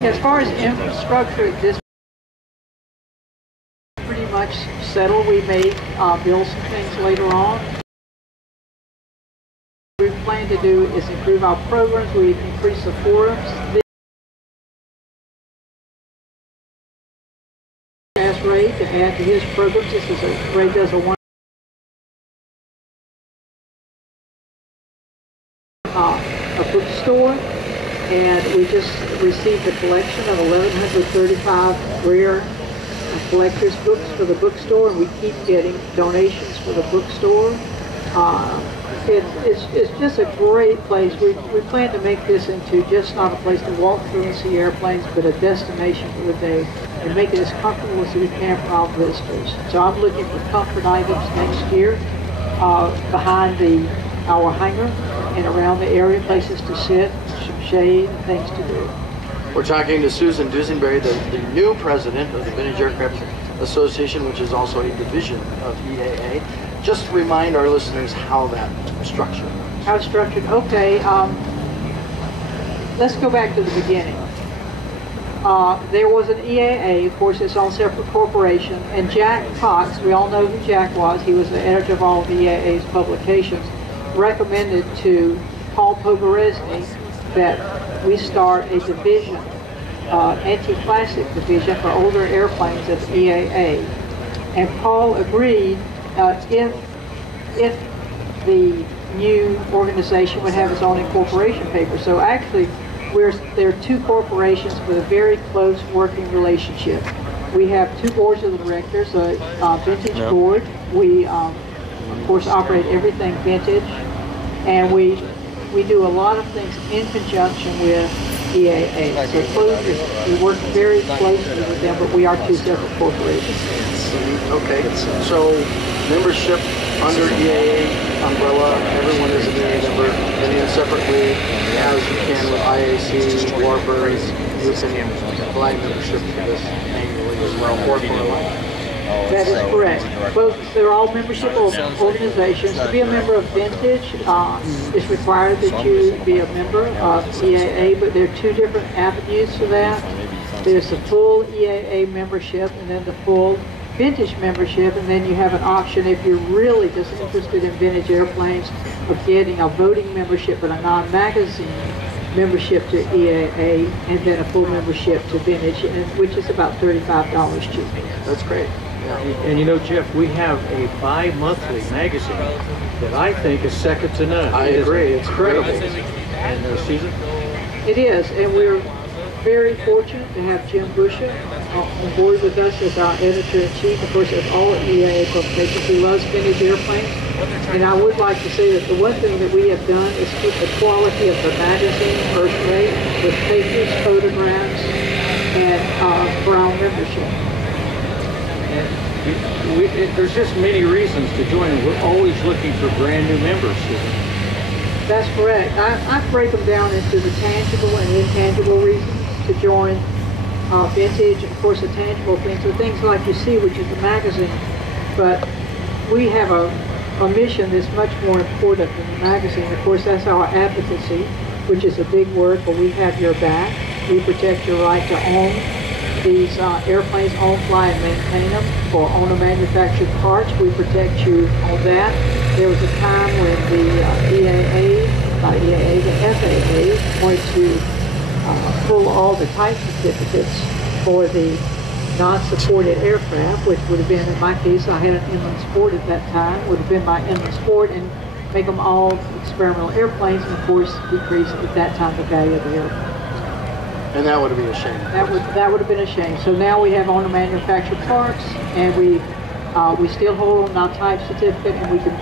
As far as infrastructure, this pretty much settled. We may build some things later on. What we plan to do is improve our programs. We increase the forums. Ask Ray to add to his programs. This is Ray does a bookstore, and we just received a collection of 1,135 rare collector's books for the bookstore, and we keep getting donations for the bookstore. It's just a great place. We plan to make this into just not a place to walk through and see airplanes, but a destination for the day, and make it as comfortable as we can for our visitors. So I'm looking for comfort items next year behind our hangar and around the area, places to sit, some shade, and things to do. We're talking to Susan Dusenberry, the new president of the Vintage Aircraft Association, which is also a division of EAA. Just remind our listeners how that structured. How it's structured? Okay. Let's go back to the beginning. There was an EAA, of course, its own separate corporation, and Jack Cox, we all know who Jack was. He was the editor of all of EAA's publications. Recommended to Paul Pogoresny that we start a division, anti-classic division for older airplanes at the EAA. And Paul agreed if the new organization would have its own incorporation paper. So actually, there are two corporations with a very close working relationship. We have two boards of directors, a vintage board. We, of course, operate everything vintage. And we do a lot of things in conjunction with EAA. So we work very closely with them, but we are two separate corporations. Okay, so membership under EAA umbrella, everyone is an EAA member, and then separately, as you can with IAC, Warbirds, you can apply membership for this annually as well, or for life. That is correct. Both, they're all membership organizations. To be a member of Vintage, it's required that you be a member of EAA, but there are two different avenues for that. There's the full EAA membership and then the full Vintage membership, and then you have an option if you're really just interested in vintage airplanes of getting a voting membership but a non-magazine membership to EAA, and then a full membership to Vintage, which is about $35 cheaper. That's great. And you know, Jeff, we have a bi-monthly magazine that I think is second to none. I agree. It's incredible. And Susan? It is, and we're very fortunate to have Jim Busha on board with us as our editor-in-chief. Of course, that's all at EAA publications. He loves vintage airplanes. And I would like to say that the one thing that we have done is keep the quality of the magazine first rate with pictures, photographs, and for our membership. There's just many reasons to join. We're always looking for brand new members. That's correct. I break them down into the tangible and intangible reasons to join Vintage. Of course, the tangible things are things like you see, which is the magazine. But we have a mission that's much more important than the magazine. Of course, that's our advocacy, which is a big word, but we have your back. We protect your right to own these airplanes, own, fly, and maintain them. For owner-manufactured parts, we protect you on that. There was a time when the the FAA wanted to pull all the type certificates for the non-supported aircraft, which would have been, in my case, I had an inland sport at that time, would have been my inland sport, and make them all experimental airplanes, and of course decrease at that time the value of the airplane. And that would have been a shame. That would have been a shame. So now we have owner-manufactured parts, and we still hold our type certificate, and we can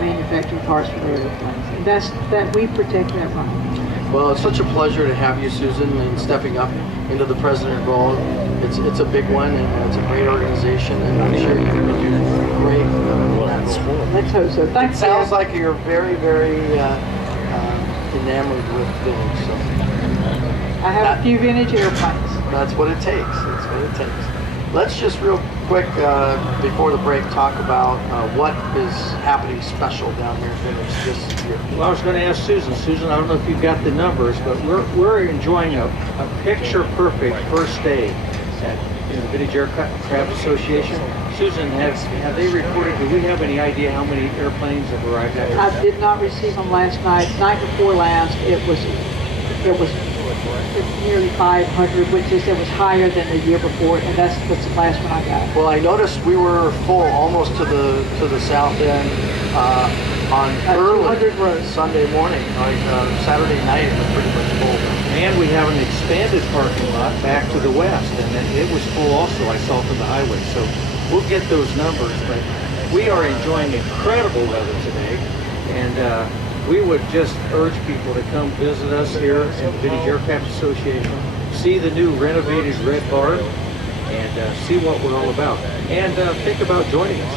manufacture parts for the airplanes. And that we protect that right. Well, it's such a pleasure to have you, Susan, and stepping up into the president role. It's a big one, and it's a great organization, and I'm sure you're going to do great. Let's hope so. Thanks. It sounds like you're very, very enamored with vintage. So. I have a few vintage airplanes. That's what it takes. That's what it takes. Let's just real quick, before the break, talk about what is happening special down here in Vintage this year. Well, I was going to ask Susan. Susan, I don't know if you've got the numbers, but we're enjoying a picture-perfect first day at the Vintage Aircraft Association. Susan, have they reported, do we have any idea how many airplanes have arrived at here? I did not receive them last night. Night before last, it was nearly 500, which is it was higher than the year before, and that's the last one I got. Well, I noticed we were full almost to the south end on early Sunday morning. Like Saturday night, it was pretty much full. And we have an expanded parking lot back to the west, and then it was full also, I saw from the highway. So we'll get those numbers, but we are enjoying incredible weather today, and we would just urge people to come visit us here at the Vintage Aircraft Association, see the new renovated red barn, and see what we're all about, and think about joining us.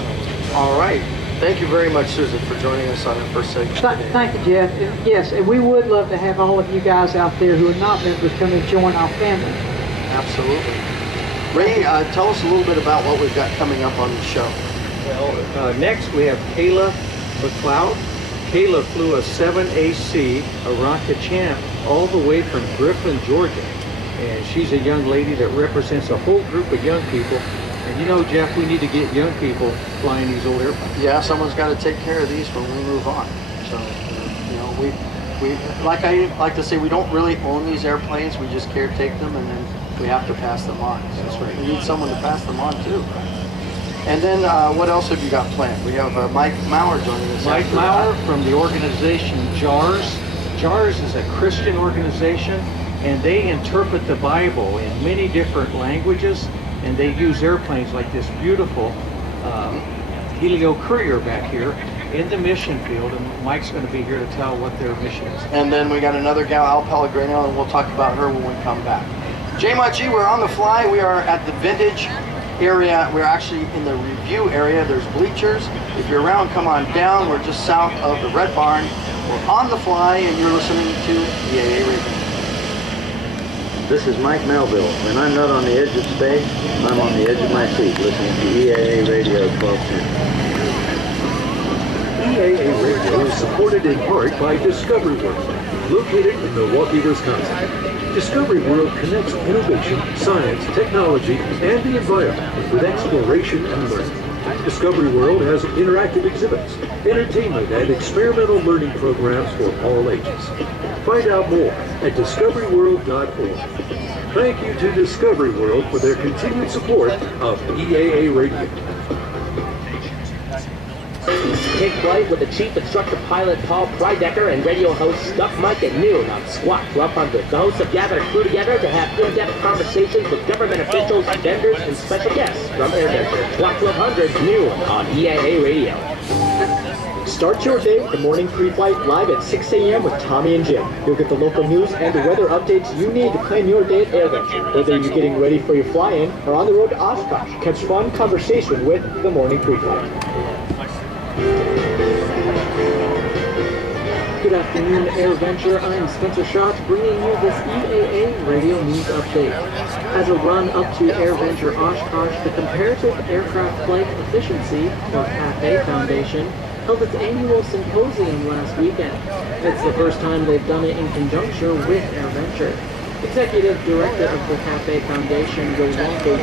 All right. Thank you very much, Susan, for joining us on the first segment. Thank you, Jeff. And yes, and we would love to have all of you guys out there who are not members come and join our family. Absolutely. Ray, tell us a little bit about what we've got coming up on the show. Well, next we have Kayla McLeod. Kayla flew a 7AC Aranca Champ all the way from Griffin, Georgia. And she's a young lady that represents a whole group of young people. And you know, Jeff, we need to get young people flying these old airplanes. Yeah, someone's got to take care of these when we move on. So, you know, we like I like to say, we don't really own these airplanes. We just caretake them, and then we have to pass them on. So that's right. We need someone to pass them on too. And then what else have you got planned? We have Mike Maurer joining us. Mike Maurer from the organization JARS. JARS is a Christian organization, and they interpret the Bible in many different languages, and they use airplanes like this beautiful Helio Courier back here in the mission field, and Mike's going to be here to tell what their mission is. And then we got another gal, Al Pellegrino, and we'll talk about her when we come back. J-Machi, we're on the fly. We are at the Vintage area. We're actually in the review area. There's bleachers. If you're around, come on down. We're just south of the Red Barn. We're on the fly, and you're listening to EAA Radio. This is Mike Melville. When I'm not on the edge of space, I'm on the edge of my seat listening to EAA Radio 1210. EAA Radio is supported in part by Discovery World, located in Milwaukee, Wisconsin. Discovery World connects innovation, science, technology, and the environment with exploration and learning. Discovery World has interactive exhibits, entertainment, and experimental learning programs for all ages. Find out more at discoveryworld.org. Thank you to Discovery World for their continued support of EAA Radio. Take flight with the Chief Instructor Pilot Paul Prydecker and radio host Stuck Mike at noon on Squawk 1200. The hosts have gathered a crew together to have in-depth conversations with government officials, vendors, and special guests from AirVenture. Squawk 1200 noon on EAA Radio. Start your day with the morning pre-flight live at 6 a.m. with Tommy and Jim. You'll get the local news and the weather updates you need to plan your day at AirVenture. Whether you're getting ready for your fly-in or on the road to Oshkosh, catch fun conversation with the morning pre-flight. Good afternoon, AirVenture. I'm Spencer Schatz, bringing you this EAA Radio News Update. As a run-up to AirVenture Oshkosh, the Comparative Aircraft Flight Efficiency, or CAFE Foundation, held its annual symposium last weekend. It's the first time they've done it in conjunction with AirVenture. Executive Director of the CAFE Foundation, Yolanda Wolf,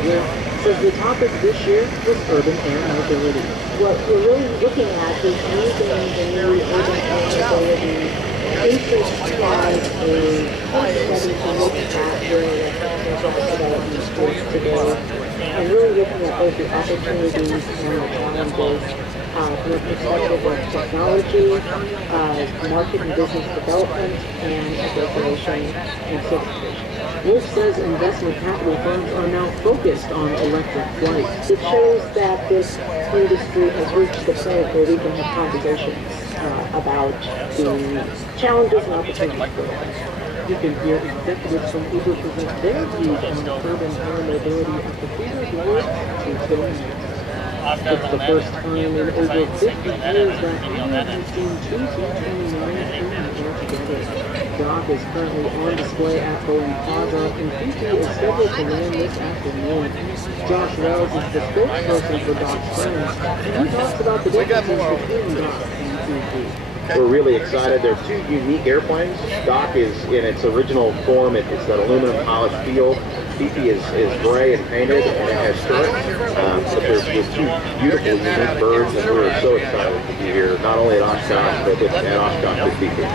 says the topic this year was urban air mobility. What we're really looking at is using the new urban air mobility interest as a study to look at where development is today, and really looking at both the opportunities and the challenges from the perspective of technology, market and business development, and regulation and certification. Wolf says investment capital funds are now focused on electric flight. It shows that this industry has reached the point where we can have conversations about the challenges and opportunities for it. You can hear executives from Uber present their views on urban air mobility at the Freedom Awards Tuesday. It's the first time in over 50 years that Uber has seen two B-29 in the band together. Doc is currently on display at Boeing Plaza, and Fifi is scheduled to land this afternoon. Josh Wells is the spokesperson for Doc's friends, and he talks about the differences between Doc and Fifi. We're really excited. They're two unique airplanes. Doc is in its original form. It's that aluminum polished feel. Fifi is gray and painted, and it has turrets. But there's two beautiful, unique birds, and we're so excited to be here, not only at Oshkosh, but at Oshkosh with Fifi. Not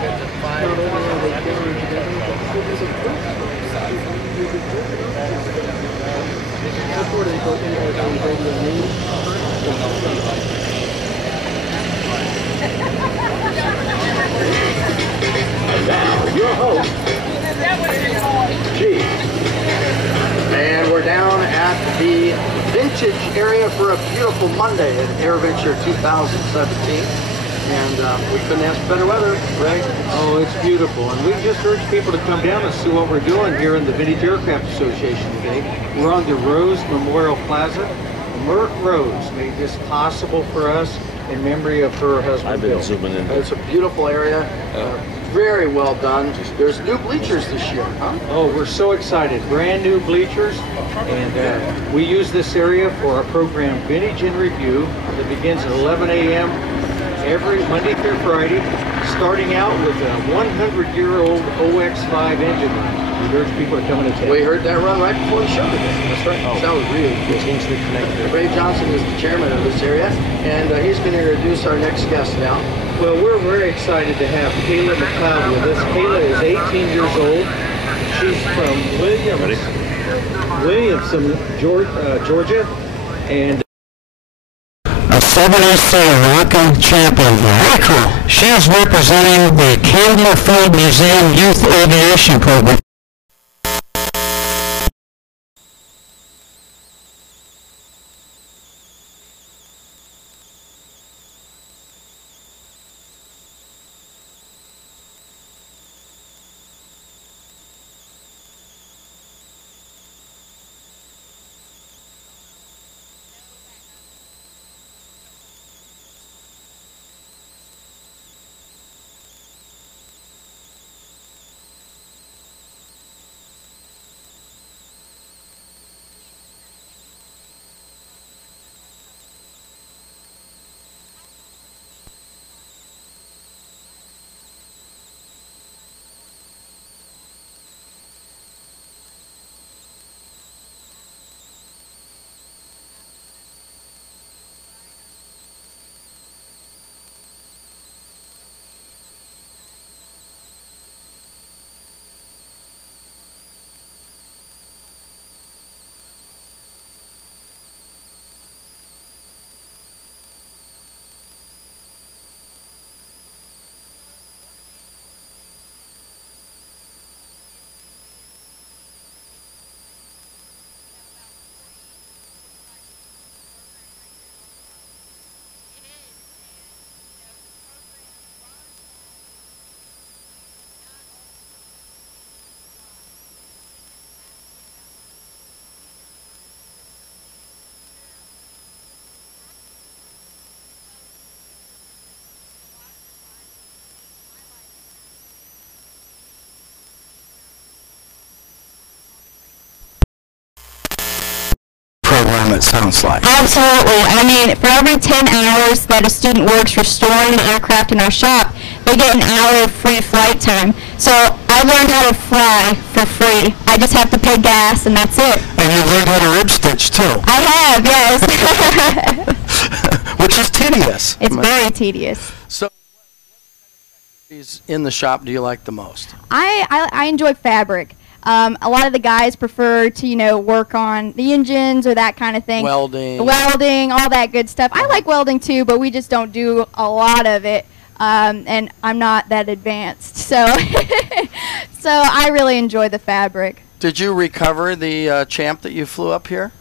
only are they flying together, but so there's a first. Reporting for AirVenture Radio News. And now, your host, Chief. And we're down at the vintage area for a beautiful Monday at AirVenture 2017. And we couldn't ask for better weather, right? Oh, it's beautiful. And we just urge people to come down and see what we're doing here in the Vintage Aircraft Association today. We're on the Rose Memorial Plaza. Merck Rose made this possible for us in memory of her husband. I've been Bill. zooming in. It's a beautiful area. Very well done. There's new bleachers this year, huh? Oh, we're so excited. Brand new bleachers. And we use this area for our program Vintage in Review that begins at 11 a.m. every Monday through Friday, starting out with a 100-year-old OX5 engine. We urge people to come and attend. We heard that run right before the show today. That's right. Oh. Sounds really good. Kingsley connected. Ray Johnson is the chairman of this area, and he's going to introduce our next guest now. Well, we're very excited to have Kayla McLeod with us. Kayla is 18 years old. She's from Williamson, Georgia, and a 73 Rocket champion. Very cool. She is representing the Candler Field Museum Youth Aviation Program. It sounds like. Absolutely. I mean, for every 10 hours that a student works restoring the aircraft in our shop, they get an hour of free flight time. So I learned how to fly for free. I just have to pay gas, and that's it. And you learned how to rib stitch, too. I have, yes. Which is tedious. It's very tedious. So, in the shop do you like the most? I enjoy fabric. A lot of the guys prefer to, work on the engines or that kind of thing. Welding, all that good stuff. I like welding too, but we just don't do a lot of it. And I'm not that advanced, so so I really enjoy the fabric. Did you recover the Champ that you flew up here?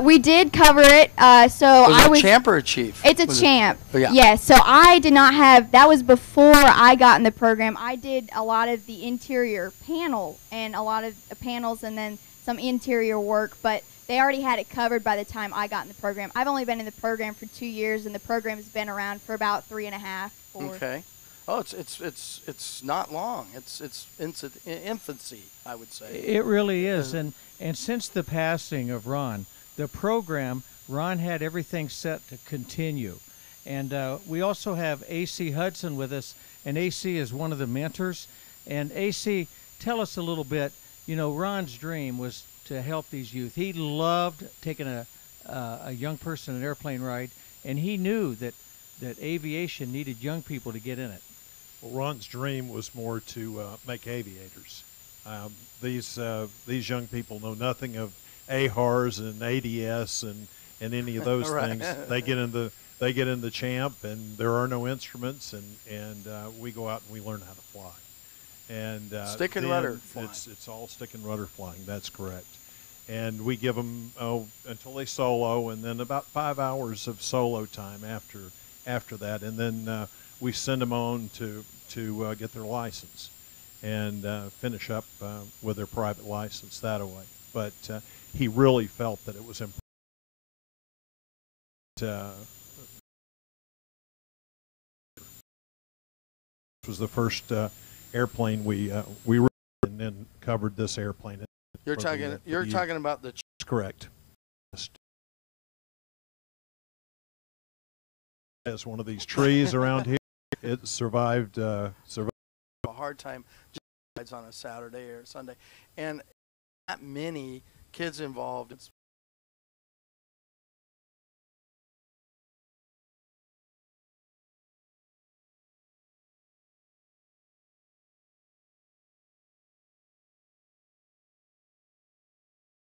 We did cover it. So was it a Champ or a Chief? It's a Champ. Oh, yeah. Yes. So I did not have. That was before I got in the program. I did a lot of the interior panel and a lot of the panels, and then some interior work. But they already had it covered by the time I got in the program. I've only been in the program for 2 years, and the program's been around for about 3.5, 4. Okay. Oh, it's not long. It's infancy, I would say. It really is, and since the passing of Ron, the program, Ron had everything set to continue. And we also have AC Hudson with us, and AC is one of the mentors. And AC, tell us a little bit. You know, Ron's dream was to help these youth. He loved taking a young person an airplane ride, and he knew that aviation needed young people to get in it. Well, Ron's dream was more to make aviators. These young people know nothing of AHRS and ADS and any of those right. things. They get in the champ, and there are no instruments, and we go out and we learn how to fly. And stick and rudder flying. It's all stick and rudder flying. That's correct. And we give them until they solo, and then about 5 hours of solo time after that, and then we send them on to get their license and finish up with their private license that way. But he really felt that it was important. This was the first airplane we wrote and then covered this airplane. You're talking about the. That's correct. As one of these trees around here, it survived. A hard time just on a Saturday or Sunday, and not many kids involved. It's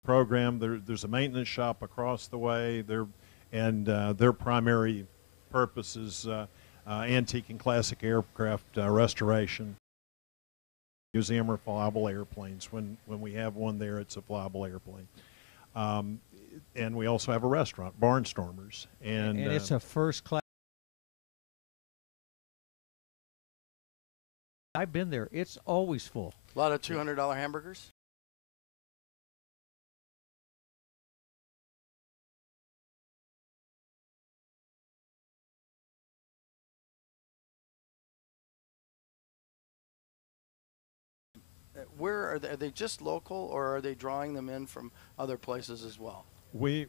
program. There's a maintenance shop across the way. Their primary purpose is antique and classic aircraft restoration. Museum or flyable airplanes. When we have one there, it's a flyable airplane. And we also have a restaurant, Barnstormers, and it's a first class. I've been there. It's always full. A lot of $200 hamburgers. Where are they just local, or are they drawing them in from other places as well? We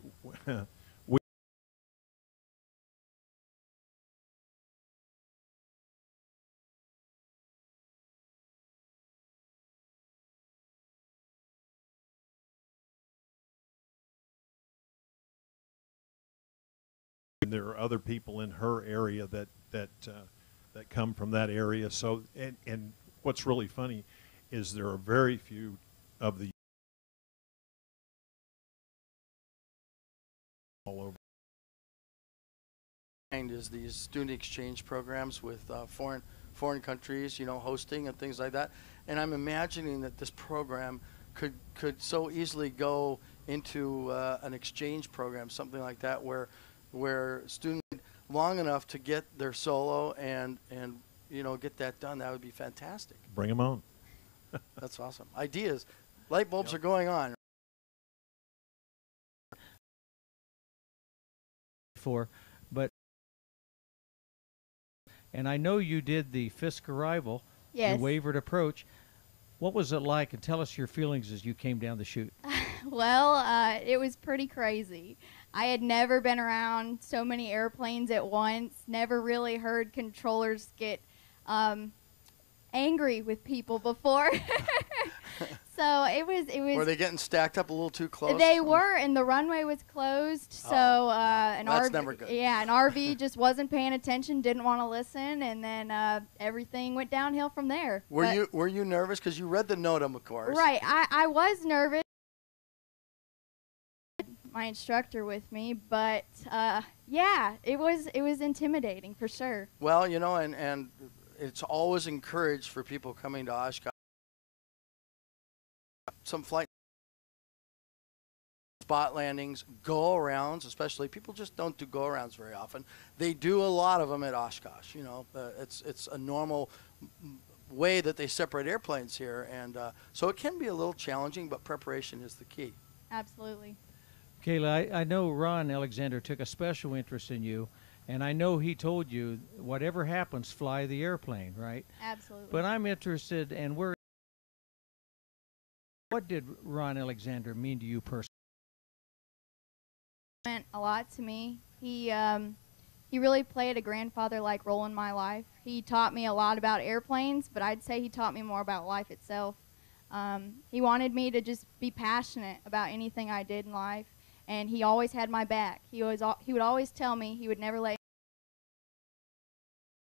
there are other people in her area that come from that area. So and what's really funny is there are very few of the all over. And is these student exchange programs with foreign countries, you know, hosting and things like that. And I'm imagining that this program could so easily go into an exchange program, something like that, where students long enough to get their solo and you know, get that done. That would be fantastic. Bring them on. That's awesome. Ideas, light bulbs are going on. And I know you did the Fisk arrival, Yes. the wavered approach. What was it like? And tell us your feelings as you came down the chute. Well, it was pretty crazy. I had never been around so many airplanes at once, never really heard controllers get angry with people before. So it was. Were they getting stacked up a little too close? They were, and the runway was closed. So that's never good. Yeah, an RV just wasn't paying attention, didn't want to listen, and then everything went downhill from there. Were you nervous because you read the NOTAM, of course? Right, I was nervous. My instructor with me, but yeah, it was intimidating for sure. Well, you know, and it's always encouraged for people coming to Oshkosh. Some flight spot landings, go-arounds, especially. People just don't do go-arounds very often. They do a lot of them at Oshkosh. You know, it's a normal way that they separate airplanes here, and so it can be a little challenging, but preparation is the key. Absolutely. Kayla, I know Ron Alexander took a special interest in you, And I know he told you, whatever happens, fly the airplane, right? Absolutely. But I'm interested, and what did Ron Alexander mean to you personally? Meant a lot to me. He really played a grandfather-like role in my life. He taught me a lot about airplanes, but I'd say he taught me more about life itself. He wanted me to just be passionate about anything I did in life, and he always had my back. He would always tell me he would never let me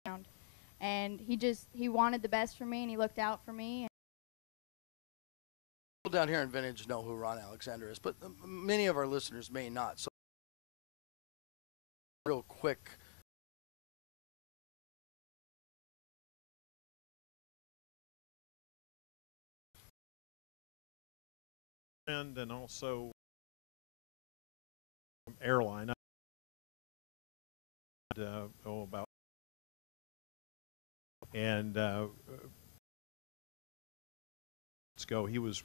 down. And he wanted the best for me, and he looked out for me. People down here in Vintage know who Ron Alexander is, but many of our listeners may not. So real quick. And also airline. About and let's go. He was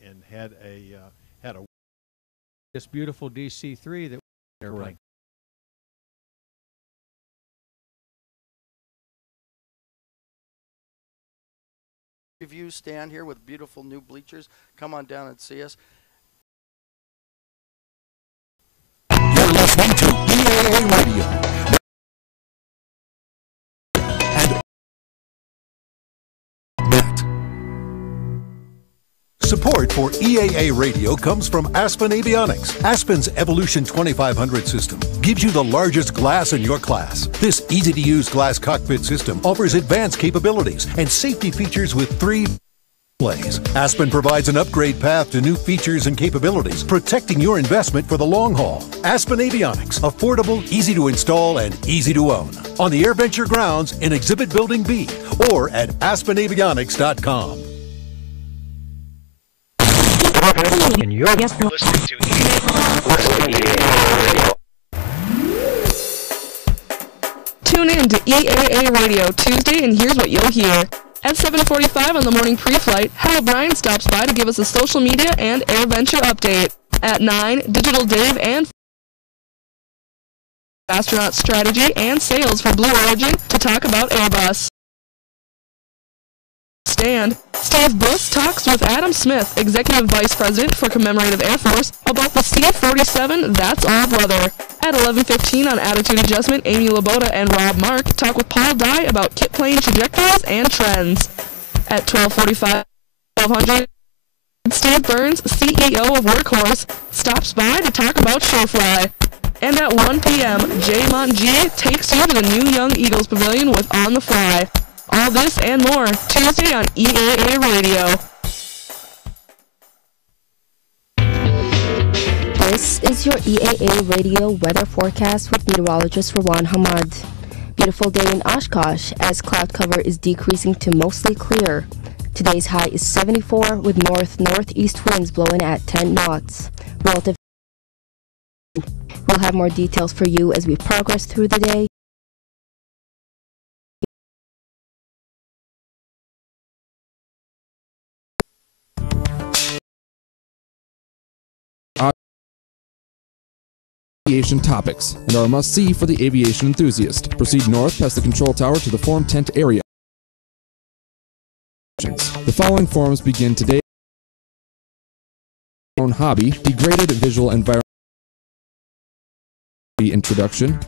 and had a This beautiful DC-3 that airplane. If you stand here with beautiful new bleachers, come on down and see us. You're listening to EAA Radio. And Matt. Support for EAA Radio comes from Aspen Avionics. Aspen's Evolution 2500 system gives you the largest glass in your class. This easy-to-use glass cockpit system offers advanced capabilities and safety features with 3 displays. Aspen provides an upgrade path to new features and capabilities, protecting your investment for the long haul. Aspen Avionics, affordable, easy to install, and easy to own. On the AirVenture grounds in Exhibit Building B or at aspenavionics.com. And you're listening to EAA Radio. Tune in to EAA Radio Tuesday, and here's what you'll hear. At 7:45 on the morning pre-flight, Hal Bryan stops by to give us a social media and AirVenture update. At 9, Digital Dave and astronaut strategy and sales for Blue Origin to talk about Airbus. Steve Buss talks with Adam Smith, Executive Vice President for Commemorative Air Force, about the C-47 That's All Brother. At 11:15 on Attitude Adjustment, Amy Laboda and Rob Mark talk with Paul Dye about kit plane trajectories and trends. At 12:45, 1200, Steve Burns, CEO of Workhorse, stops by to talk about Showfly. And at 1 p.m., Jay Montg takes you to the new Young Eagles Pavilion with On the Fly. All this and more, Tuesday on EAA Radio. This is your EAA Radio weather forecast with meteorologist Rawan Hamad. Beautiful day in Oshkosh as cloud cover is decreasing to mostly clear. Today's high is 74 with north-northeast winds blowing at 10 knots. Relative. We'll have more details for you as we progress through the day. Aviation topics and are a must-see for the aviation enthusiast. Proceed north past the control tower to the form tent area. The following forums begin today. Own hobby, degraded visual environment introduction,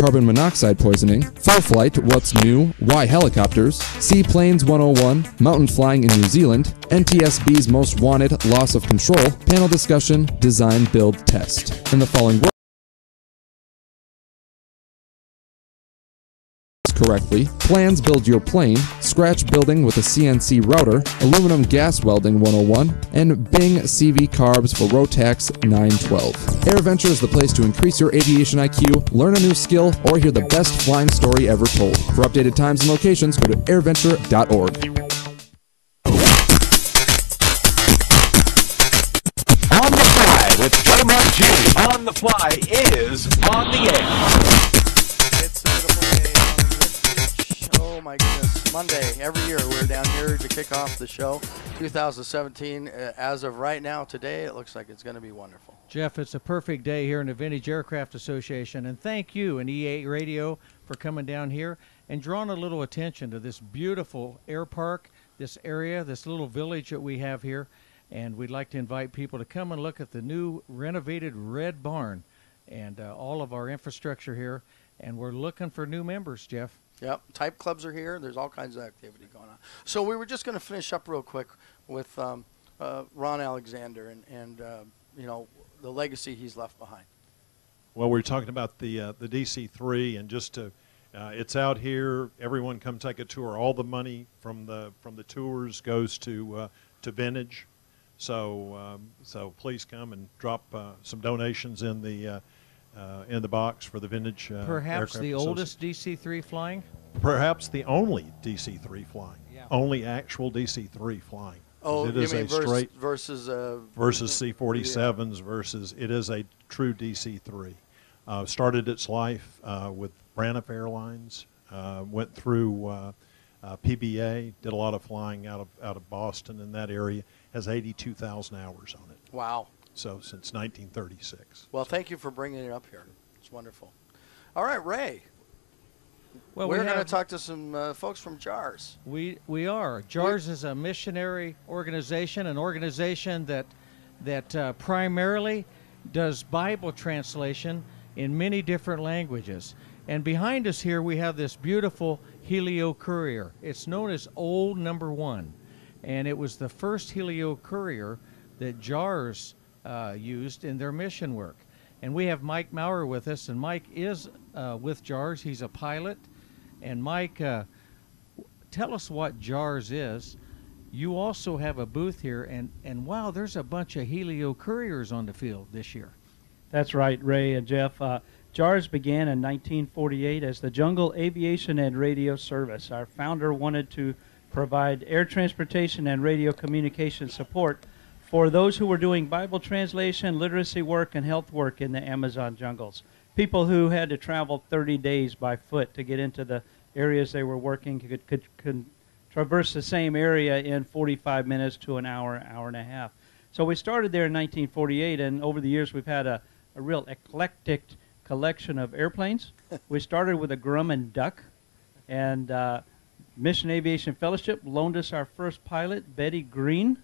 carbon monoxide poisoning, full flight, what's new, why helicopters, seaplanes 101, mountain flying in New Zealand, NTSB's most wanted, loss of control, panel discussion, design, build, test. In the following correctly, plans build your plane, scratch building with a CNC router, aluminum gas welding 101, and Bing CV carbs for Rotax 912. AirVenture is the place to increase your aviation IQ, learn a new skill, or hear the best flying story ever told. For updated times and locations, go to airventure.org. On the Fly with Joe Mark On the Fly is on the air. It's a beautiful day on the beach. Oh my God. Monday. Every year we're down here to kick off the show. 2017, as of right now, today, it looks like it's going to be wonderful. Jeff, it's a perfect day here in the Vintage Aircraft Association, and thank you and EA Radio for coming down here and drawing a little attention to this beautiful air park, this area, this little village that we have here. And we'd like to invite people to come and look at the new renovated red barn and all of our infrastructure here. And we're looking for new members, Jeff. Yep, type clubs are here. There's all kinds of activity going on. So we were just going to finish up real quick with Ron Alexander and you know, the legacy he's left behind. Well, we're talking about the DC-3, and just to, it's out here. Everyone come take a tour. All the money from the tours goes to Vintage. So please come and drop some donations in the box for the Vintage. Perhaps the oldest DC-3 flying. Perhaps the only DC-3 flying. Yeah. Only actual DC-3 flying. Oh, it you is mean a straight versus C-47s yeah. versus it is a true DC-3. Started its life with Braniff Airlines. Went through PBA. Did a lot of flying out of Boston in that area. Has 82,000 hours on it. Wow. So since 1936. Well, thank you for bringing it up here. It's wonderful. All right, Ray. Well, we're going to talk to some folks from JARS. We are. JARS is a missionary organization, an organization that primarily does Bible translation in many different languages. And behind us here we have this beautiful Helio Courier. It's known as Old Number 1. And it was the first Helio Courier that JARS used in their mission work. And we have Mike Maurer with us, and Mike is with JARS. He's a pilot. And Mike, tell us what JARS is. You also have a booth here, and wow, there's a bunch of Helio Couriers on the field this year. That's right, Ray and Jeff. JARS began in 1948 as the Jungle Aviation and Radio Service. Our founder wanted to provide air transportation and radio communication support for those who were doing Bible translation, literacy work, and health work in the Amazon jungles. People who had to travel 30 days by foot to get into the areas they were working could traverse the same area in 45 minutes to an hour, hour and a half. So we started there in 1948, and over the years we've had a real eclectic collection of airplanes. We started with a Grumman Duck, and Mission Aviation Fellowship loaned us our first pilot, Betty Green.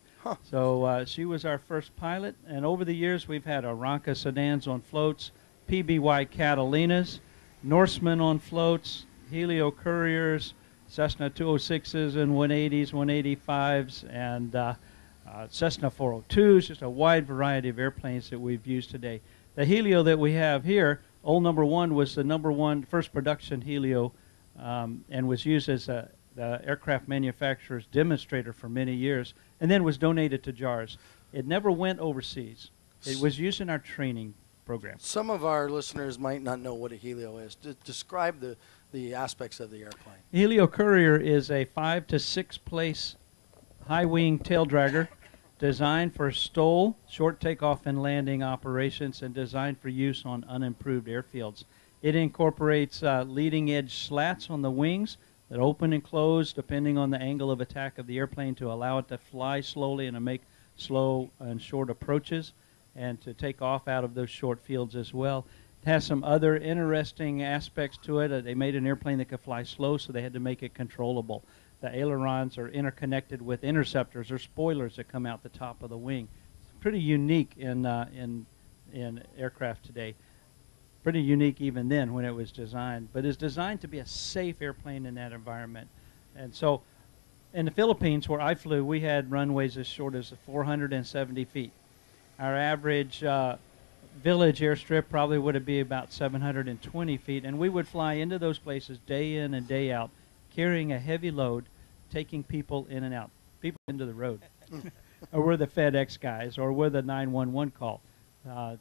So she was our first pilot, and over the years we've had Aranca sedans on floats, PBY Catalinas, Norseman on floats, Helio Couriers, Cessna 206s and 180s, 185s, and Cessna 402s, just a wide variety of airplanes that we've used today. The Helio that we have here, Old Number 1, was the first production Helio and was used as the aircraft manufacturer's demonstrator for many years, and then was donated to JARS. It never went overseas. It was used in our training program. Some of our listeners might not know what a Helio is. Describe the aspects of the airplane. Helio Courier is a 5 to 6 place high-wing taildragger designed for STOL, short takeoff and landing operations, and designed for use on unimproved airfields. It incorporates leading-edge slats on the wings that open and close depending on the angle of attack of the airplane to allow it to fly slowly and to make slow and short approaches and to take off out of those short fields as well. It has some other interesting aspects to it. They made an airplane that could fly slow, so they had to make it controllable. The ailerons are interconnected with interceptors or spoilers that come out the top of the wing. It's pretty unique in aircraft today. Pretty unique even then when it was designed, but it's designed to be a safe airplane in that environment. And so in the Philippines, where I flew, we had runways as short as 470 feet. Our average village airstrip probably would be about 720 feet, and we would fly into those places day in and day out, carrying a heavy load, taking people in and out, people into the road. Or we're the FedEx guys, or we're the 911 call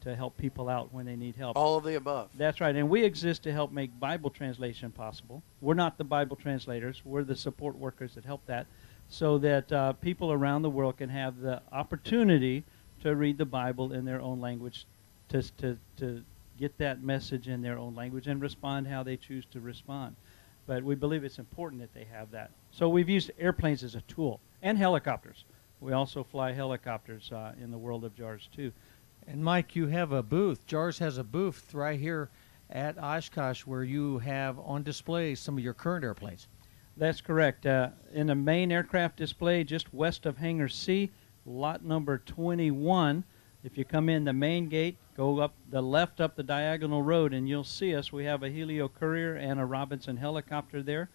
to help people out when they need help. All of the above. That's right, and we exist to help make Bible translation possible. We're not the Bible translators. We're the support workers that help that, so that people around the world can have the opportunity to read the Bible in their own language, to get that message in their own language and respond how they choose to respond. but we believe it's important that they have that. So we've used airplanes as a tool, and helicopters. We also fly helicopters in the world of JARS too. And Mike, you have a booth. JARS has a booth right here at Oshkosh where you have on display some of your current airplanes. That's correct. In the main aircraft display just west of Hangar C, lot number 21, if you come in the main gate, go up the left up the diagonal road, and you'll see us. We have a Helio Courier and a Robinson helicopter there.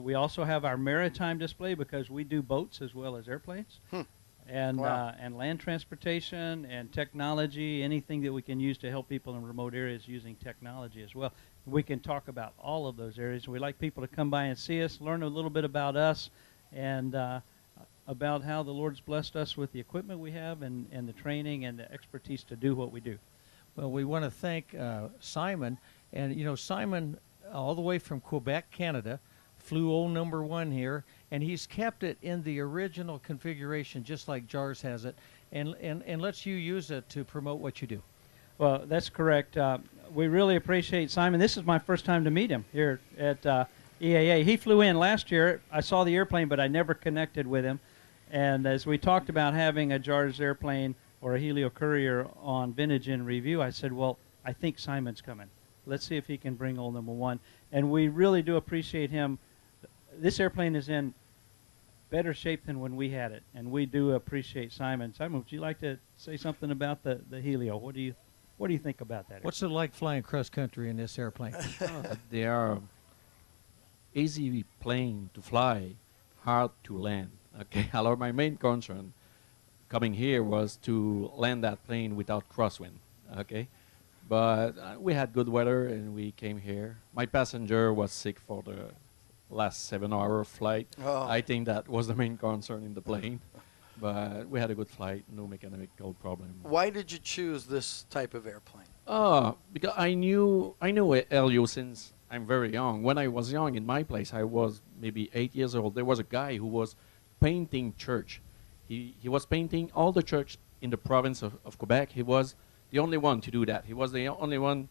We also have our maritime display because we do boats as well as airplanes. And, and land transportation and technology, anything that we can use to help people in remote areas using technology as well. We can talk about all of those areas. We like people to come by and see us, learn a little bit about us, and about how the Lord's blessed us with the equipment we have and the training and the expertise to do what we do. Well, we want to thank Simon. And, you know, Simon, all the way from Quebec, Canada, flew old number 1 here, and he's kept it in the original configuration, just like JARS has it, and lets you use it to promote what you do. Well, that's correct. We really appreciate Simon. This is my first time to meet him here at EAA. He flew in last year. I saw the airplane, but I never connected with him. And as we talked about having a JARS airplane or a Helio Courier on Vintage in Review, I said, well, I think Simon's coming. Let's see if he can bring old number 1. And we really do appreciate him. This airplane is in better shape than when we had it, and we do appreciate Simon. Simon, would you like to say something about the Helio? What do you think about that? What's it like flying cross country in this airplane? They are easy plane to fly, hard to land. Okay, alors my main concern coming here was to land that plane without crosswind. Okay, but we had good weather and we came here. My passenger was sick for the last 7-hour flight. I think that was the main concern in the plane. But we had a good flight, no mechanical problem. Why did you choose this type of airplane? Because I knew Helio since I'm very young. When I was young in my place, I was maybe 8 years old. There was a guy who was painting church. He was painting all the church in the province of Quebec. He was the only one to do that. He was the only one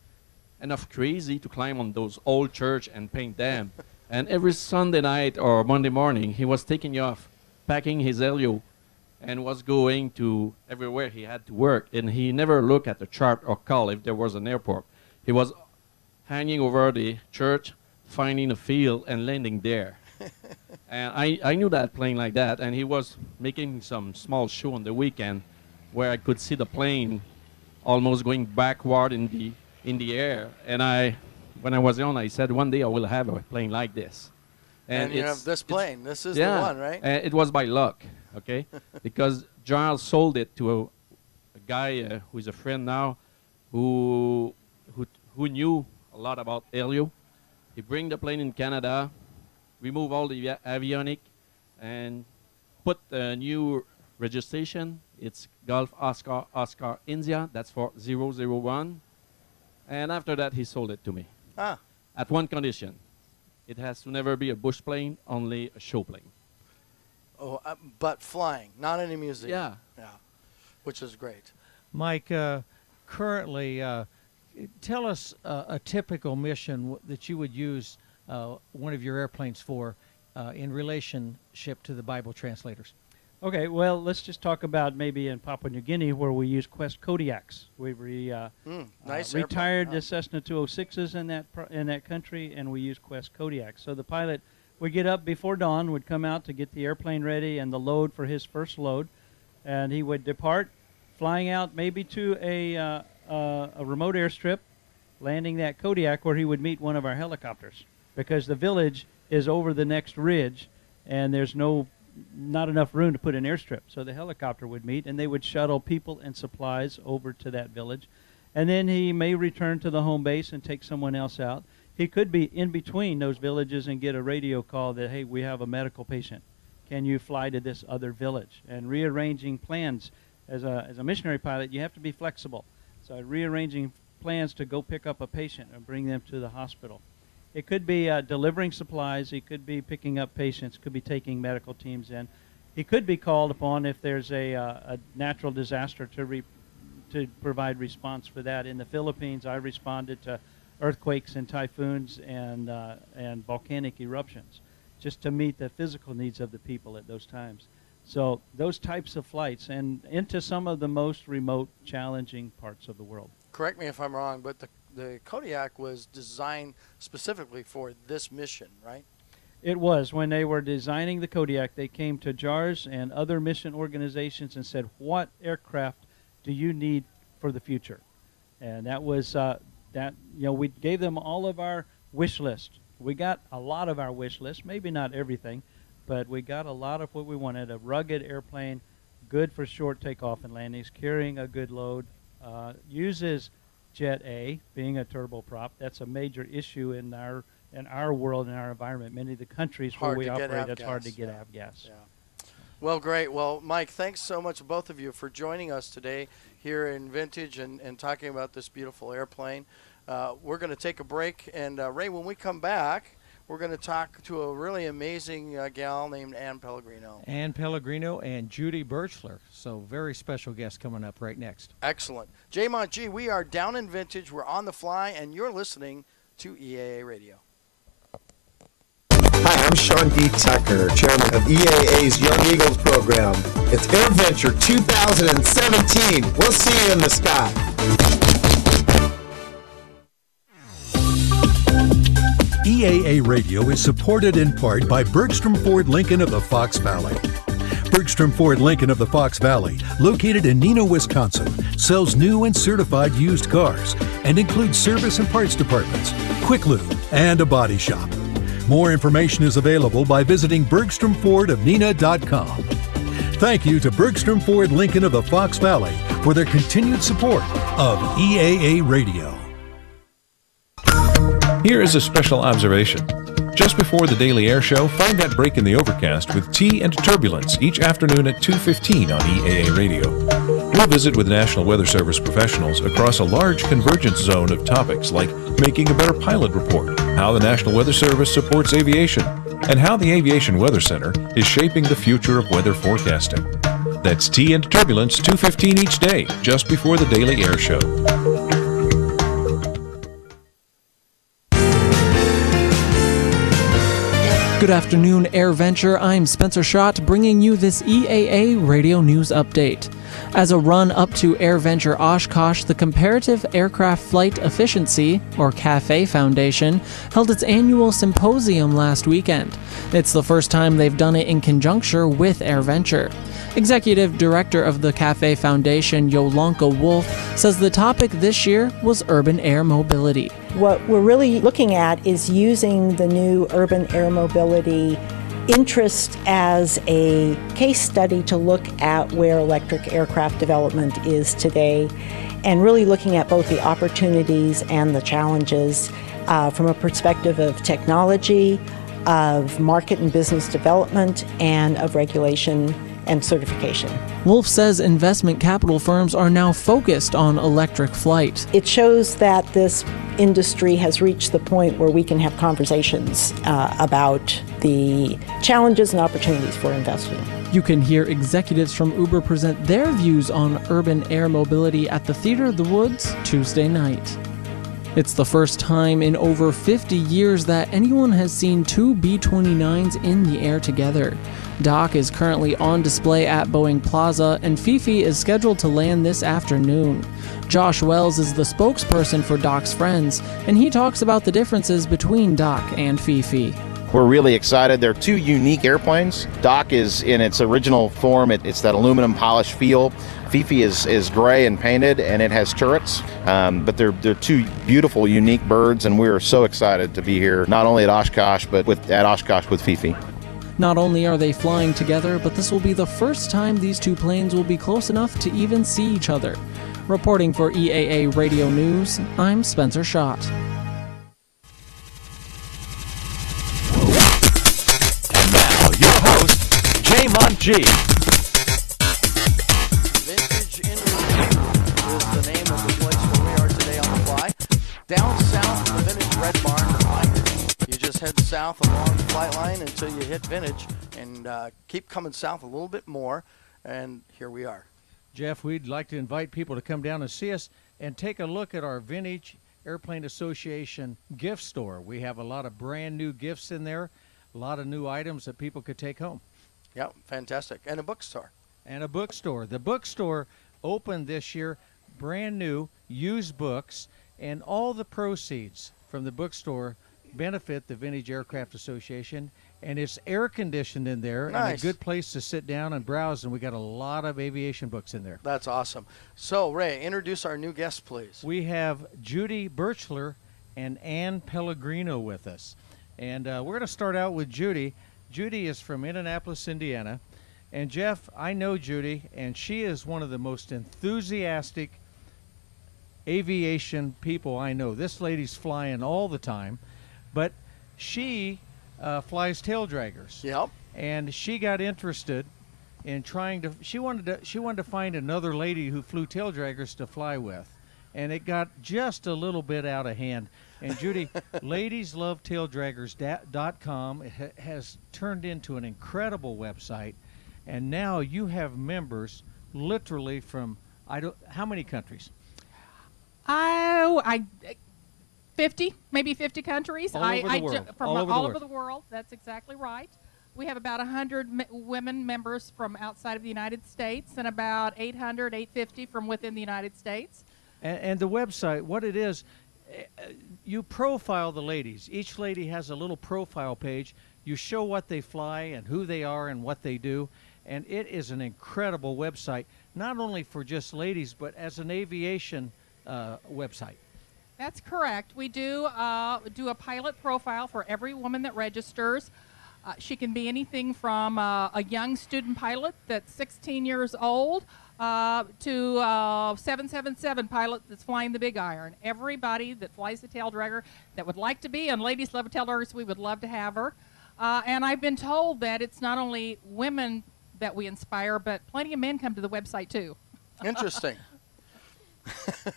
enough crazy to climb on those old church and paint them. And every Sunday night or Monday morning, he was taking off, packing his Helio, and was going to everywhere he had to work. And he never looked at the chart or call if there was an airport. He was hanging over the church, finding a field, and landing there. And I knew that plane like that, and he was making some small show on the weekend where I could see the plane almost going backward in the air. And when I was young, I said, one day I will have a plane like this. And you have this plane. This is the one, right? It was by luck, okay? Because Giles sold it to a guy who is a friend now who knew a lot about Helio. He bring the plane in Canada, remove all the avionic, and put a new registration. It's Golf Oscar India. That's for 001. And after that, he sold it to me. At one condition. It has to never be a bush plane, only a show plane. Oh, but flying, not in a museum. Yeah. Which is great. Mike, currently, tell us a typical mission that you would use one of your airplanes for in relationship to the Bible translators. Okay, well, let's just talk about maybe in Papua New Guinea where we use Quest Kodiaks. We retired the Cessna 206s in that country, and we use Quest Kodiaks. So the pilot would get up before dawn, would come out to get the airplane ready and the load for his first load, and he would depart, flying out maybe to a remote airstrip, landing that Kodiak where he would meet one of our helicopters, because the village is over the next ridge, and there's not enough room to put an airstrip. So the helicopter would meet, and they would shuttle people and supplies over to that village. And then he may return to the home base and take someone else out. He could be in between those villages and get a radio call that, hey, we have a medical patient. Can you fly to this other village? And rearranging plans. As a missionary pilot, you have to be flexible. So rearranging plans to go pick up a patient and bring them to the hospital. It could be delivering supplies. He could be picking up patients. Could be taking medical teams in. He could be called upon if there's a natural disaster to provide response for that. In the Philippines, I responded to earthquakes and typhoons and volcanic eruptions, just to meet the physical needs of the people at those times. So those types of flights and into some of the most remote, challenging parts of the world. Correct me if I'm wrong, but the Kodiak was designed specifically for this mission, right? It was. When they were designing the Kodiak, they came to JARS and other mission organizations and said, what aircraft do you need for the future? And that was, we gave them all of our wish list. We got a lot of our wish list, maybe not everything, but we got a lot of what we wanted. A rugged airplane, good for short takeoff and landings, carrying a good load, uses Jet A, being a turboprop. That's a major issue in our world, in our environment. Many of the countries where we operate, it's hard to get avgas. Yeah. Well, great. Well, Mike, thanks so much, both of you, for joining us today here in Vintage and talking about this beautiful airplane. We're going to take a break, and Ray, when we come back, we're going to talk to a really amazing gal named Ann Pellegrino. Ann Pellegrino and Judy Birchler. So very special guest coming up right next. Excellent. J-Mont G, we are down in Vintage. We're on the fly, and you're listening to EAA Radio. Hi, I'm Sean D. Tucker, chairman of EAA's Young Eagles program. It's AirVenture 2017. We'll see you in the sky. EAA Radio is supported in part by Bergstrom Ford Lincoln of the Fox Valley. Bergstrom Ford Lincoln of the Fox Valley, located in Neenah, Wisconsin, sells new and certified used cars and includes service and parts departments, quick lube, and a body shop. More information is available by visiting BergstromFordofNeenah.com. Thank you to Bergstrom Ford Lincoln of the Fox Valley for their continued support of EAA Radio. Here is a special observation. Just before the Daily Air Show, find that break in the overcast with Tea and Turbulence each afternoon at 2:15 on EAA Radio. We'll visit with National Weather Service professionals across a large convergence zone of topics like making a better pilot report, how the National Weather Service supports aviation, and how the Aviation Weather Center is shaping the future of weather forecasting. That's Tea and Turbulence, 2:15 each day, just before the Daily Air Show. Good afternoon, AirVenture. I'm Spencer Schott, bringing you this EAA Radio News Update. As a run-up to AirVenture Oshkosh, the Comparative Aircraft Flight Efficiency, or CAFE Foundation, held its annual symposium last weekend. It's the first time they've done it in conjunction with AirVenture. Executive Director of the CAFE Foundation, Yolanka Wolf, says the topic this year was urban air mobility. What we're really looking at is using the new urban air mobility interest as a case study to look at where electric aircraft development is today, and really looking at both the opportunities and the challenges from a perspective of technology, of market and business development, and of regulation and certification. Wolf says investment capital firms are now focused on electric flight. It shows that this industry has reached the point where we can have conversations about the challenges and opportunities for investing. You can hear executives from Uber present their views on urban air mobility at the Theater of the Woods Tuesday night. It's the first time in over 50 years that anyone has seen two B-29s in the air together. Doc is currently on display at Boeing Plaza, and Fifi is scheduled to land this afternoon. Josh Wells is the spokesperson for Doc's friends, and he talks about the differences between Doc and Fifi. We're really excited. They're two unique airplanes. Doc is in its original form. It's that aluminum polished feel. Fifi is gray and painted, and it has turrets. But they're two beautiful, unique birds, and we're so excited to be here, not only at Oshkosh, but at Oshkosh with Fifi. Not only are they flying together, but this will be the first time these two planes will be close enough to even see each other. Reporting for EAA Radio News, I'm Spencer Schott. And now, your host, J-Mont G. Vintage in is the name of the place where we are today on the fly. Down south of the Vintage Red Barn to find it. You just head south along the flight line until you hit Vintage, and keep coming south a little bit more, and here we are. Jeff, we'd like to invite people to come down and see us and take a look at our vintage Airplane Association gift store. We have a lot of brand new gifts in there, a lot of new items that people could take home. Yeah, fantastic. And a bookstore. And a bookstore. The bookstore opened this year, brand new, used books, and all the proceeds from the bookstore benefit the Vintage Aircraft Association, and it's air conditioned in there. Nice. And a good place to sit down and browse, and we got a lot of aviation books in there. That's awesome. So, Ray, introduce our new guests, please. We have Judy Birchler and Ann Pellegrino with us. And we're going to start out with Judy. Judy is from Indianapolis, Indiana. And Jeff, I know Judy, and she is one of the most enthusiastic aviation people I know. This lady's flying all the time, but she flies Taildraggers. Yep. And she got interested in trying to. She wanted to find another lady who flew Taildraggers to fly with, and it got just a little bit out of hand. And Judy, ladieslovetaildraggers.com has turned into an incredible website, and now you have members literally from how many countries? 50, maybe 50 countries. All over the world. From All over the world. That's exactly right. We have about 100 women members from outside of the United States, and about 850 from within the United States. And the website, what it is, you profile the ladies. Each lady has a little profile page. You show what they fly and who they are and what they do. And it is an incredible website, not only for just ladies, but as an aviation website. That's correct. We do do a pilot profile for every woman that registers. She can be anything from a young student pilot that's 16 years old to 777 pilot that's flying the big iron. Everybody that flies the Taildragger that would like to be, and ladies love Taildraggers, we would love to have her. And I've been told that it's not only women that we inspire, but plenty of men come to the website too. Interesting.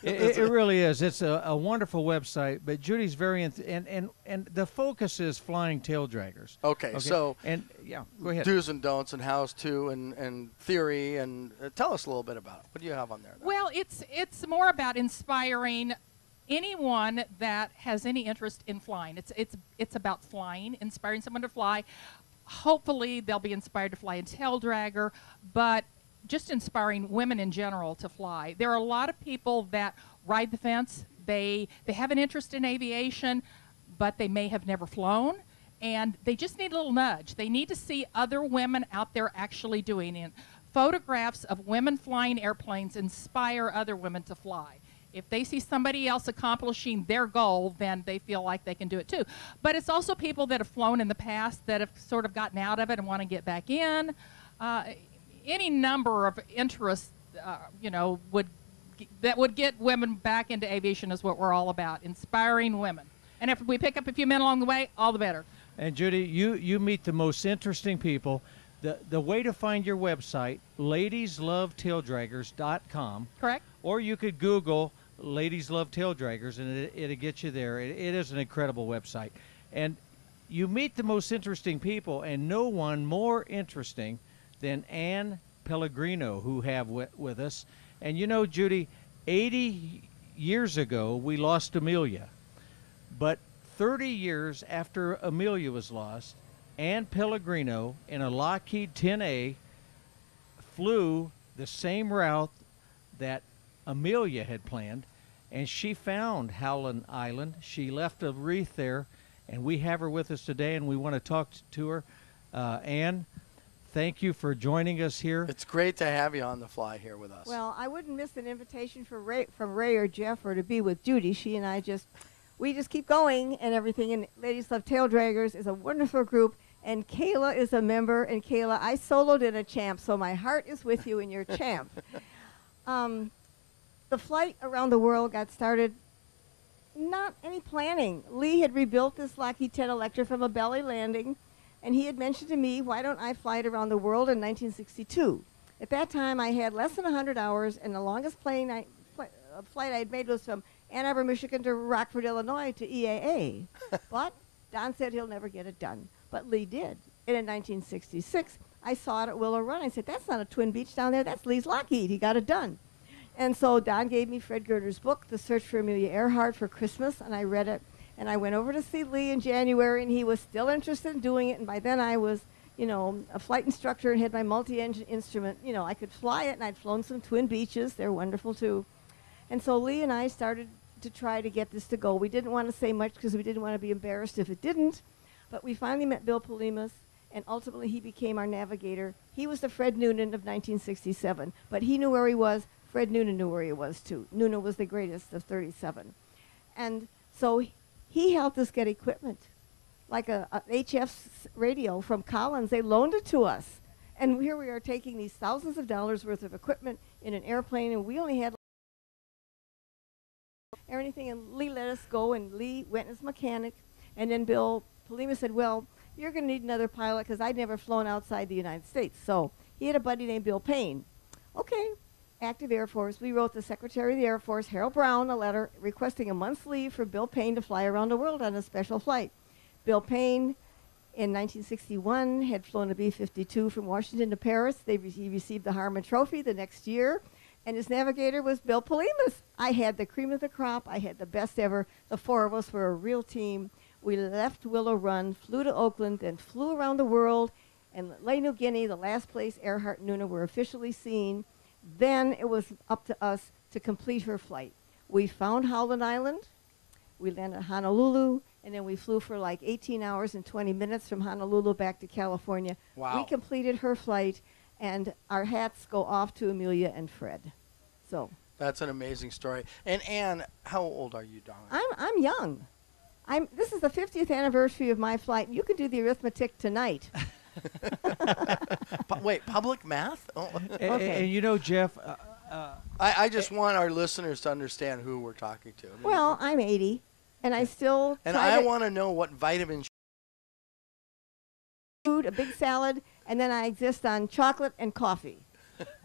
It really is. It's a wonderful website, but Judy's very and the focus is flying Taildraggers. Okay, so and yeah, go ahead. Do's and don'ts and hows to and theory, and tell us a little bit about it. What do you have on there? Well, it's more about inspiring anyone that has any interest in flying. It's about flying, inspiring someone to fly. Hopefully, they'll be inspired to fly a Taildragger, but just inspiring women in general to fly. There are a lot of people that ride the fence. They have an interest in aviation, but they may have never flown, and they just need a little nudge. They need to see other women out there actually doing it. Photographs of women flying airplanes inspire other women to fly. If they see somebody else accomplishing their goal, then they feel like they can do it too. But it's also people that have flown in the past that have sort of gotten out of it and want to get back in. Any number of interests, that would get women back into aviation is what we're all about, inspiring women. And if we pick up a few men along the way, all the better. And Judy, you meet the most interesting people. The way to find your website, ladieslovetaildraggers.com. Correct. Or you could Google Ladies Love Taildraggers, and it'll get you there. It is an incredible website. And you meet the most interesting people, and no one more interesting than Ann Pellegrino, who have with us. And you know, Judy, 80 years ago, we lost Amelia. But 30 years after Amelia was lost, Ann Pellegrino in a Lockheed 10A flew the same route that Amelia had planned, and she found Howland Island. She left a wreath there, and we have her with us today, and we want to talk to her. Ann, thank you for joining us here. It's great to have you on the fly here with us. Well, I wouldn't miss an invitation from Ray or Jeff, or to be with Judy. She and I we just keep going and everything. And Ladies Love Taildraggers is a wonderful group. And Kayla is a member. And Kayla, I soloed in a champ, so my heart is with you in your champ. The flight around the world got started, not any planning. Lee had rebuilt this Lockheed 10 Electra from a belly landing, and he had mentioned to me, why don't I fly it around the world in 1962? At that time, I had less than 100 hours, and the longest flight I had made was from Ann Arbor, Michigan to Rockford, Illinois to EAA. But Don said he'll never get it done. But Lee did. And in 1966, I saw it at Willow Run. I said, that's not a Twin Beach down there. That's Lee's Lockheed. He got it done. And so Don gave me Fred Gerder's book, The Search for Amelia Earhart, for Christmas, and I read it. And I went over to see Lee in January, and he was still interested in doing it. And by then I was, you know, a flight instructor and had my multi-engine instrument. You know, I could fly it, and I'd flown some Twin Beaches. They're wonderful, too. And so Lee and I started to try to get this to go. We didn't want to say much because we didn't want to be embarrassed if it didn't. But we finally met Bill Polimas, and ultimately he became our navigator. He was the Fred Noonan of 1967, but he knew where he was. Fred Noonan knew where he was, too. Noonan was the greatest of 37. And so he helped us get equipment, like a HF radio from Collins. They loaned it to us. And here we are taking these thousands of dollars worth of equipment in an airplane, and we only had anything, and Lee let us go, and Lee went as mechanic. And then Bill Polima said, well, you're going to need another pilot because I'd never flown outside the United States. So he had a buddy named Bill Payne. Okay, active Air Force. We wrote the Secretary of the Air Force, Harold Brown, a letter requesting a month's leave for Bill Payne to fly around the world on a special flight. Bill Payne, in 1961, had flown a B-52 from Washington to Paris. He received the Harmon Trophy the next year, and his navigator was Bill Polimas. I had the cream of the crop. I had the best ever. The four of us were a real team. We left Willow Run, flew to Oakland, and flew around the world. And Lae, New Guinea, the last place Earhart and Noonan were officially seen. Then it was up to us to complete her flight. We found Howland Island. We landed at Honolulu, and then we flew for like 18 hours and 20 minutes from Honolulu back to California. Wow. We completed her flight, and our hats go off to Amelia and Fred. So That's an amazing story. And Anne, how old are you, darling? I'm young. This is the 50th anniversary of my flight. You can do the arithmetic tonight. Wait, public math? Oh. Okay. And you know, Jeff, I just want our listeners to understand who we're talking to. Well, I'm 80, and I still And try I to want to know what vitamin food, a big salad, and then I exist on chocolate and coffee.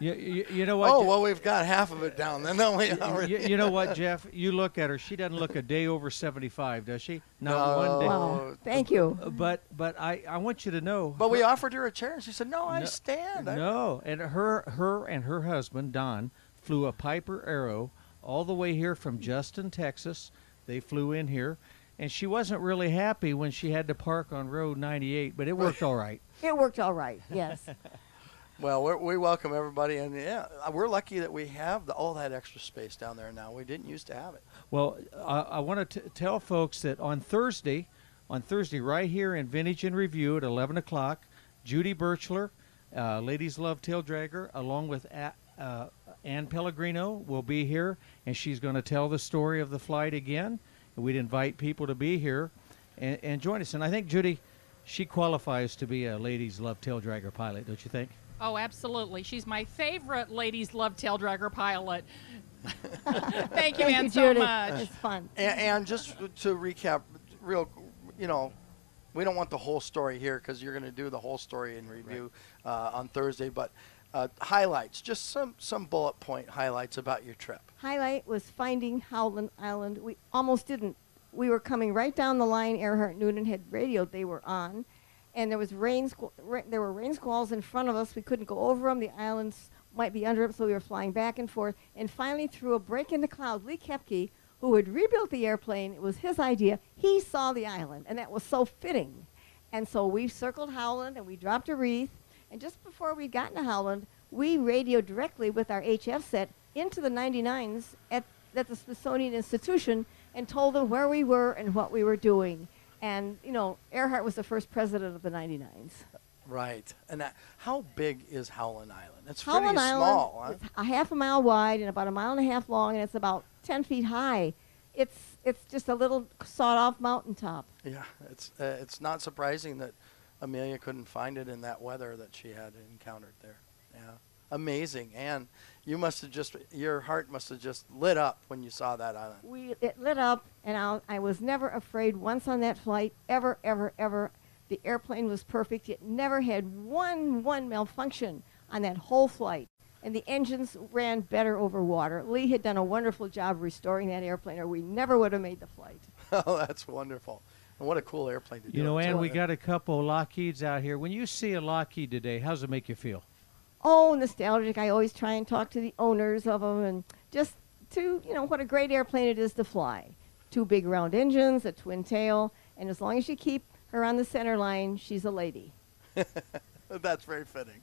you know what? Oh, well, we've got half of it down. Then don't we? You know what, Jeff? You look at her. She doesn't look a day over 75, does she? Not No. one day. Wow. Thank you. But I want you to know. But we offered her a chair, and she said, no, I stand. No, and her and her husband, Don, flew a Piper Arrow all the way here from Justin, Texas. They flew in here, and she wasn't really happy when she had to park on Road 98, but it worked all right. It worked all right, yes. Well, we welcome everybody, and yeah, we're lucky that we have all that extra space down there now. We didn't used to have it. Well, I want to tell folks that on Thursday right here in Vintage in Review at 11 o'clock, Judy Birchler, Ladies Love Taildragger, along with Ann Pellegrino will be here, and she's going to tell the story of the flight again. And we'd invite people to be here and join us. And I think, Judy, she qualifies to be a Ladies Love Taildragger pilot, don't you think? Oh, absolutely. She's my favorite Ladies Love Taildragger pilot. Thank you, Ann, so Judy. much. It's fun. And just to recap, we don't want the whole story here because you're going to do the whole story in review on Thursday, but highlights, just some bullet point highlights about your trip. Highlight was finding Howland Island. We almost didn't. We were coming right down the line. Earhart Noonan had radioed they were on. And there was there were rain squalls in front of us. We couldn't go over them. The islands might be under them, so we were flying back and forth. And finally, through a break in the cloud, Lee Kepke, who had rebuilt the airplane, it was his idea, he saw the island, and that was so fitting. And so we circled Howland, and we dropped a wreath. And just before we'd gotten to Howland, we radioed directly with our HF set into the 99s at the Smithsonian Institution and told them where we were and what we were doing. And, Earhart was the first president of the 99s. Right. And how big is Howland Island? It's Howland pretty Island small. Huh? is a half a mile wide and about a mile and a half long, and it's about 10 feet high. It's just a little sawed-off mountaintop. Yeah, it's not surprising that Amelia couldn't find it in that weather that she had encountered there. Yeah, amazing. And your heart must have just lit up when you saw that island. It lit up, and I was never afraid once on that flight, ever, ever, ever. The airplane was perfect. It never had one malfunction on that whole flight. And the engines ran better over water. Lee had done a wonderful job restoring that airplane, or we never would have made the flight. Oh, that's wonderful. And what a cool airplane to do. You know, Ann, we got a couple Lockheeds out here. When you see a Lockheed today, how does it make you feel? nostalgic. I always try and talk to the owners of them and just to, what a great airplane it is to fly. 2 big round engines, a twin tail, and as long as you keep her on the center line, she's a lady. That's very fitting.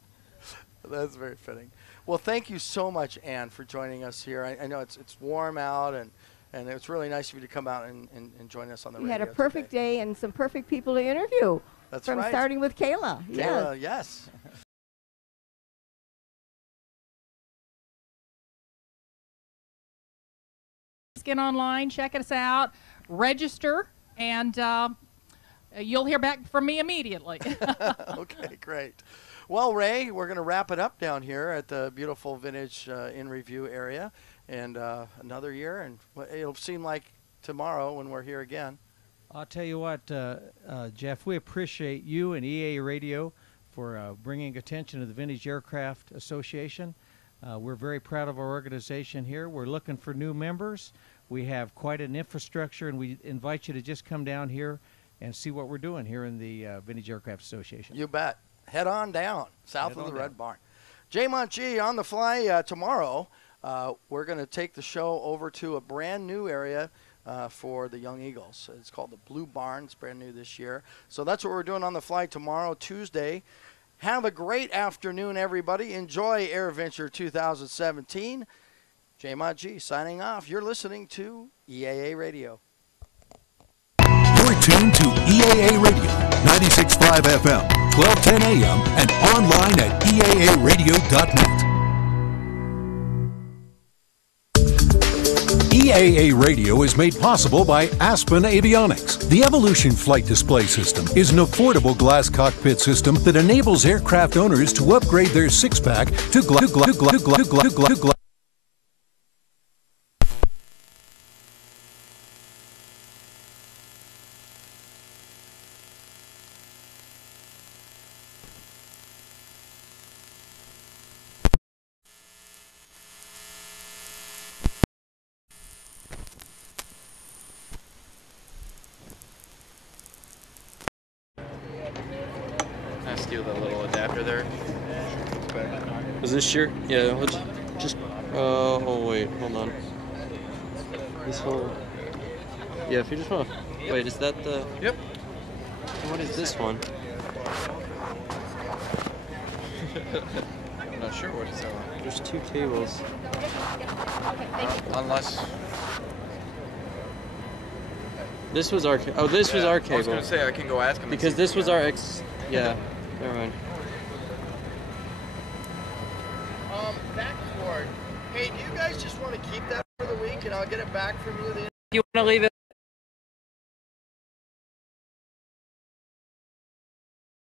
That's very fitting. Well, thank you so much, Ann, for joining us here. I know it's warm out, and it's really nice of you to come out and join us on the radio. You had a perfect day and some perfect people to interview. That's from right. Starting with Kayla. Kayla, yes. Get online, check us out, register, and you'll hear back from me immediately. Okay, great. Well, Ray, we're going to wrap it up down here at the beautiful Vintage in Review area, and another year, and it'll seem like tomorrow when we're here again. I'll tell you what, Jeff, we appreciate you and EAA Radio for bringing attention to the Vintage Aircraft Association. We're very proud of our organization here. We're looking for new members. We have quite an infrastructure, and we invite you to just come down here and see what we're doing here in the Vintage Aircraft Association. You bet. Head on down, south of the Red Barn. J-Mont G on the fly tomorrow. We're going to take the show over to a brand new area for the Young Eagles. It's called the Blue Barn. It's brand new this year. So that's what we're doing on the fly tomorrow, Tuesday. Have a great afternoon, everybody. Enjoy AirVenture 2017. J-Mont G signing off. You're listening to EAA Radio. You're tuned to EAA Radio, 96.5 FM, 1210 AM, and online at eaaradio.net. EAA Radio is made possible by Aspen Avionics. The Evolution Flight Display System is an affordable glass cockpit system that enables aircraft owners to upgrade their six-pack to glass. Do the little adapter there. Is this your? Yeah. Let's just. Oh wait, hold on. This whole. Yeah, if you just want to. Wait, is that the? Yep. What is this one? I'm not sure what it's on. There's 2 cables. Unless. This was our. Oh, this was our cable. I was gonna say I can go ask him. Because this was our ex. Yeah. Never mind. Backboard. Hey, do you guys just want to keep that for the week, and I'll get it back from you? You want to leave it?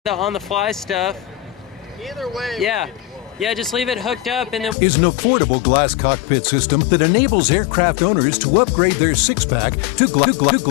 The on the fly stuff. Either way. Yeah. Yeah, just leave it hooked up and then. Is an affordable glass cockpit system that enables aircraft owners to upgrade their six-pack to glass.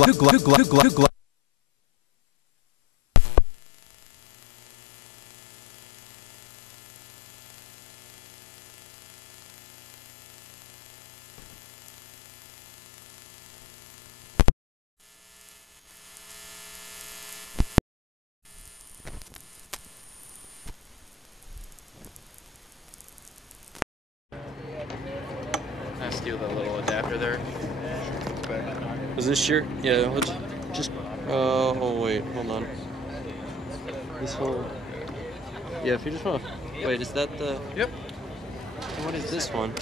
Do the little adapter there. Is this your? Yeah. Let's just. Oh wait, hold on. This whole. Yeah, if you just want to. Wait, is that the? Yep. What is this one?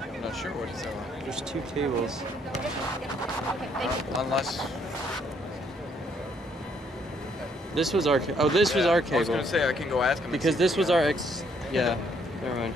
I'm not sure what it's on. There's 2 cables. Unless. This was our. Oh, this was our cable. I was gonna say I can go ask him. Because this was our ex. Yeah. Never mind.